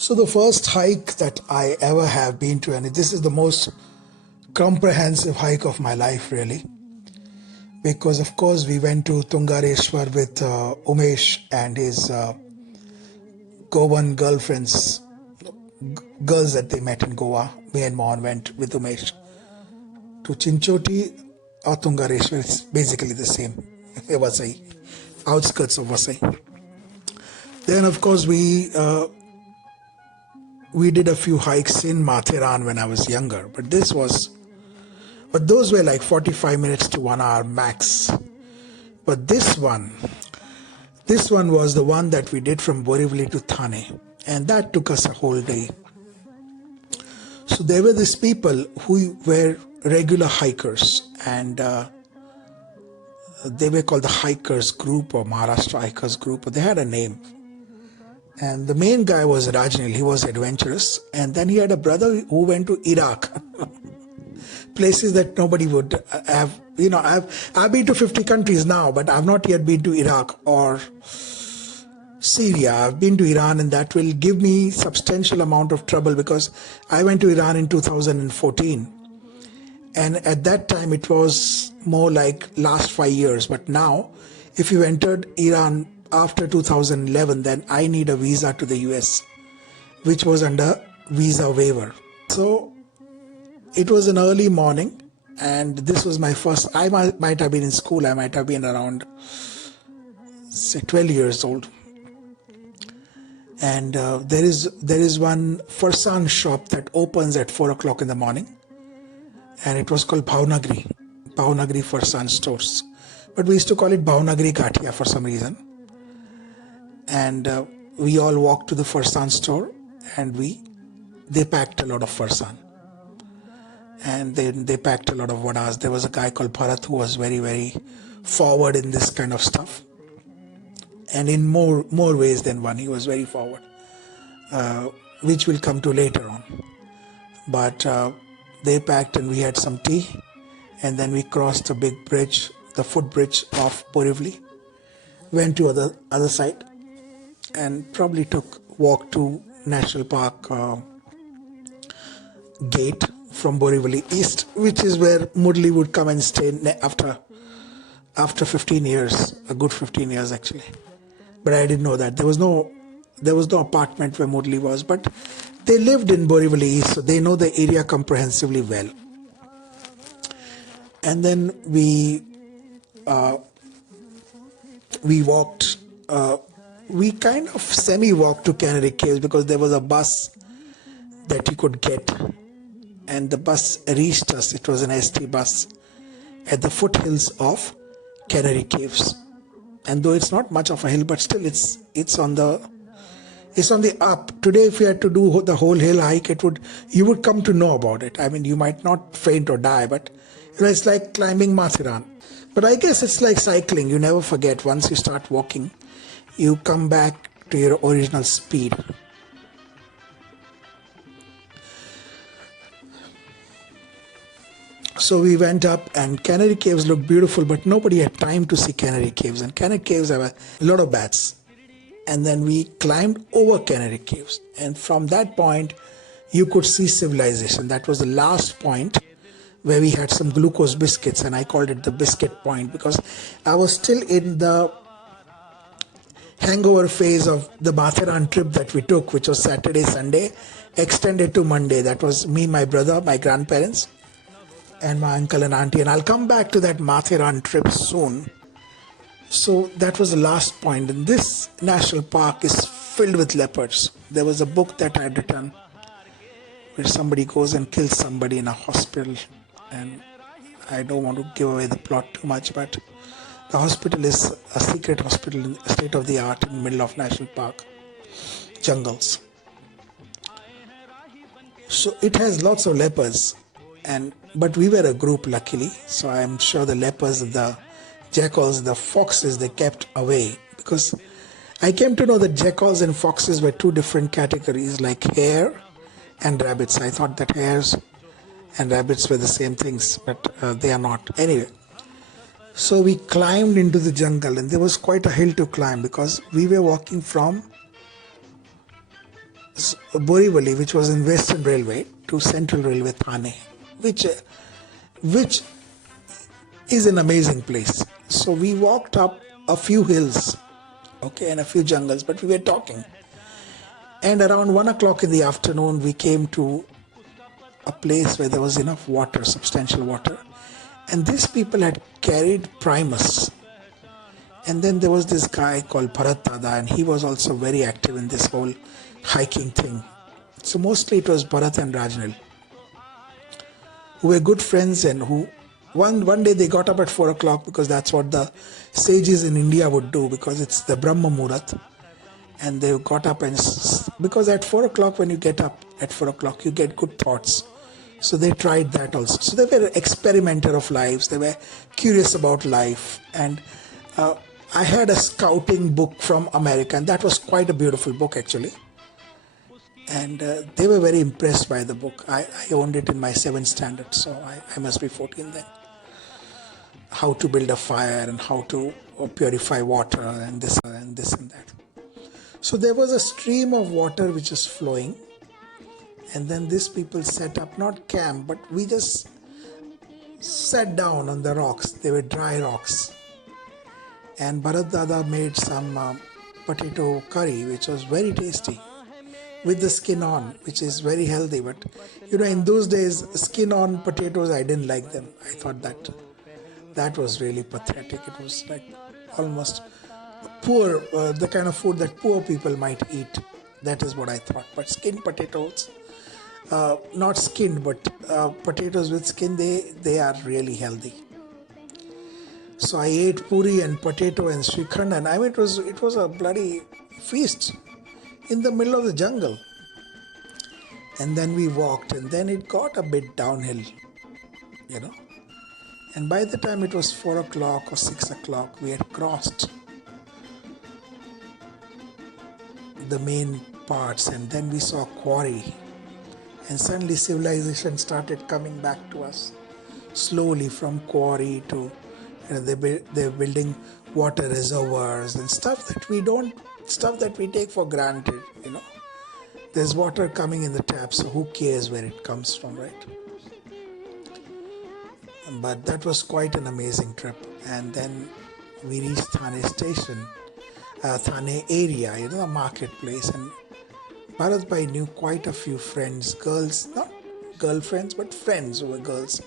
So the first hike that I ever have been to, and this is the most comprehensive hike of my life really, because of course we went to Tungareshwar with Umesh and his Goan girlfriends, girls that they met in Goa. Me and Mohan went with Umesh to Chinchoti or Tungareshwar. It's basically the same, Vasai, outskirts of Vasai. Then of course we did a few hikes in Mathiran when I was younger, but those were like 45 minutes to 1 hour max. But this one was the one that we did from Borivali to Thane, and that took us a whole day. So there were these people who were regular hikers, and they were called the Hikers Group or Maharashtra Hikers Group, but they had a name. And the main guy was Rajnil. He was adventurous. And then he had a brother who went to Iraq. Places that nobody would have. You know, I've been to 50 countries now, but I've not yet been to Iraq or Syria. I've been to Iran, and that will give me substantial amount of trouble because I went to Iran in 2014. And at that time, it was more like last 5 years. But now, if you entered Iran after 2011, then I need a visa to the US, which was under visa waiver. So it was an early morning, and this was my first. I might have been in school. I might have been around, say, 12 years old. And there is one farsan shop that opens at 4 o'clock in the morning, and it was called Bhavnagri Farsan Stores. But we used to call it Bhavnagri Gatia for some reason. And we all walked to the farsan store, and they packed a lot of farsan, and then they packed a lot of vadas. There was a guy called Bharat who was very, very forward in this kind of stuff, and in more ways than one. He was very forward, which we'll come to later on. But they packed, and we had some tea, and then we crossed the big bridge, the footbridge of Borivali, went to other side, and probably walk to National Park gate from Borivali East, which is where Murli would come and stay after 15 years, a good 15 years actually. But I didn't know that. There was no apartment where Murli was, but they lived in Borivali East, so they know the area comprehensively well. And then we walked, we kind of semi-walked to Canary Caves because there was a bus that you could get, and the bus reached us. It was an ST bus at the foothills of Canary Caves. And though it's not much of a hill, but still it's on the up. Today, if you had to do the whole hill hike, you would come to know about it. I mean, you might not faint or die, but it's like climbing Mathiran. But I guess it's like cycling. You never forget. Once you start walking, you come back to your original speed. So we went up, and Canary Caves looked beautiful, but nobody had time to see Canary Caves. And Canary Caves have a lot of bats. And then we climbed over Canary Caves. And from that point, you could see civilization. That was the last point where we had some glucose biscuits, and I called it the biscuit point because I was still in the hangover phase of the Mathiran trip that we took, which was Saturday, Sunday, extended to Monday. That was me, my brother, my grandparents, and my uncle and auntie. And I'll come back to that Mathiran trip soon. So that was the last point. And this national park is filled with leopards. There was a book that I had written where somebody goes and kills somebody in a hospital. And I don't want to give away the plot too much, but the hospital is a secret hospital, state of the art in the middle of national park, jungles. So it has lots of leopards, but we were a group luckily, so I'm sure the leopards, the jackals, the foxes, they kept away, because I came to know that jackals and foxes were two different categories, like hare and rabbits. I thought that hares and rabbits were the same things, but they are not. Anyway, so we climbed into the jungle, and there was quite a hill to climb because we were walking from Borivali, which was in Western Railway, to Central Railway Thane, which is an amazing place. So we walked up a few hills, okay, and a few jungles, but we were talking. And around 1 o'clock in the afternoon, we came to a place where there was enough water, substantial water. And these people had carried Primus. And then there was this guy called Bharat Dada, and he was also very active in this whole hiking thing. So mostly it was Bharat and Rajnil, who were good friends, and who one day they got up at 4 o'clock, because that's what the sages in India would do, because it's the Brahma Muhurat. And they got up, and because at 4 o'clock, when you get up at 4 o'clock, you get good thoughts. So they tried that also. So they were experimenter of lives. They were curious about life. And I had a scouting book from America, and that was quite a beautiful book actually. And they were very impressed by the book. I owned it in my 7th standard, so I must be 14 then. How to build a fire, and how to purify water, and this and that. So there was a stream of water which is flowing, and then these people set up, not camp, but we just sat down on the rocks. They were dry rocks. And Bharat Dada made some potato curry, which was very tasty, with the skin on, which is very healthy. But in those days, skin on potatoes, I didn't like them. I thought that was really pathetic. It was like almost poor, the kind of food that poor people might eat. That is what I thought. But skinned potatoes, not skinned, but potatoes with skin, they are really healthy. So I ate puri and potato and srikhand, and it was a bloody feast in the middle of the jungle. And then we walked, and then it got a bit downhill, you know. And by the time it was 4 o'clock or 6 o'clock, we had crossed the main parts, and then we saw quarry. And suddenly civilization started coming back to us slowly, from quarry to they're building water reservoirs and stuff that we take for granted. There's water coming in the tap, so who cares where it comes from, right? But that was quite an amazing trip. And then we reached Thane station, Thane area, the marketplace. And Bharat Bhai knew quite a few friends, girls, not girlfriends, but friends who were girls.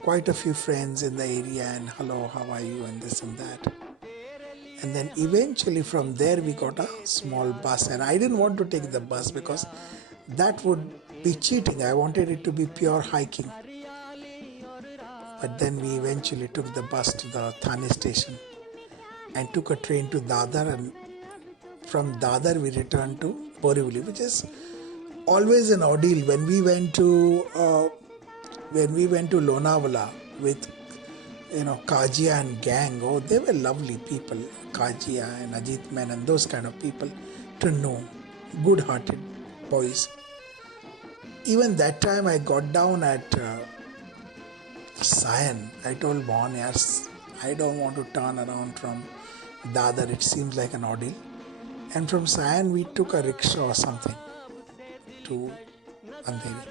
Quite a few friends in the area, and hello, how are you, and this and that. And then eventually from there we got a small bus, and I didn't want to take the bus because that would be cheating. I wanted it to be pure hiking. But then we eventually took the bus to the Thane station and took a train to Dadar, and from Dadar we returned to Borivali, which is always an ordeal. When we went to Lonavala with Kajia and gang, oh, they were lovely people. Kajia and Ajit Men and those kind of people to know, good-hearted boys. Even that time I got down at Sion. I told Bon, yes, I don't want to turn around from Dadar. It seems like an ordeal. And from Sion we took a rickshaw or something to Andheri.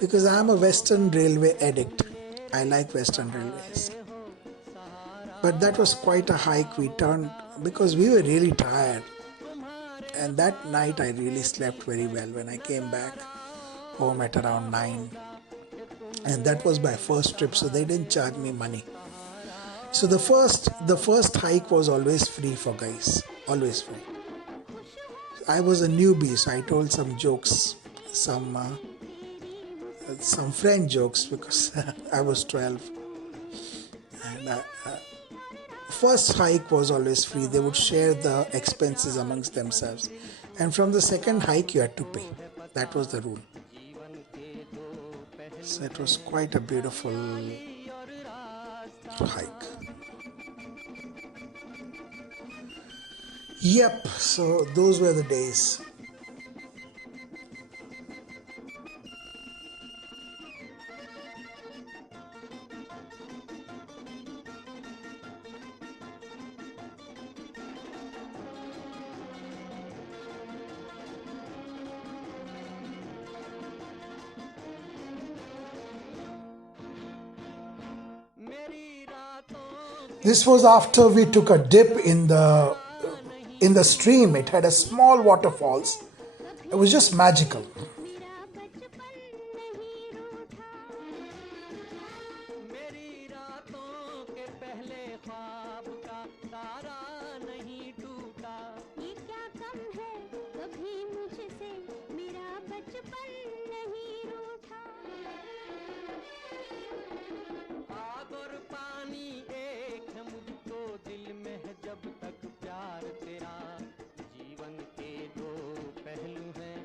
Because I am a Western Railway addict. I like Western Railways. But that was quite a hike. We turned because we were really tired. And that night I really slept very well when I came back home at around 9. And that was my first trip, so they didn't charge me money. So the first hike was always free for guys. Always free. I was a newbie, so I told some jokes, some French jokes, because I was 12. And first hike was always free. They would share the expenses amongst themselves. And from the second hike, you had to pay. That was the rule. So it was quite a beautiful hike. Yep, so those were the days. This was after we took a dip in the stream. It had a small waterfalls. It was just magical. जीवन के दो पहलू हैं,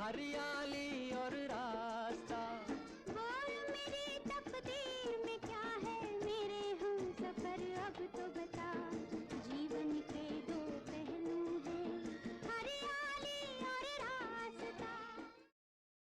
हरियाली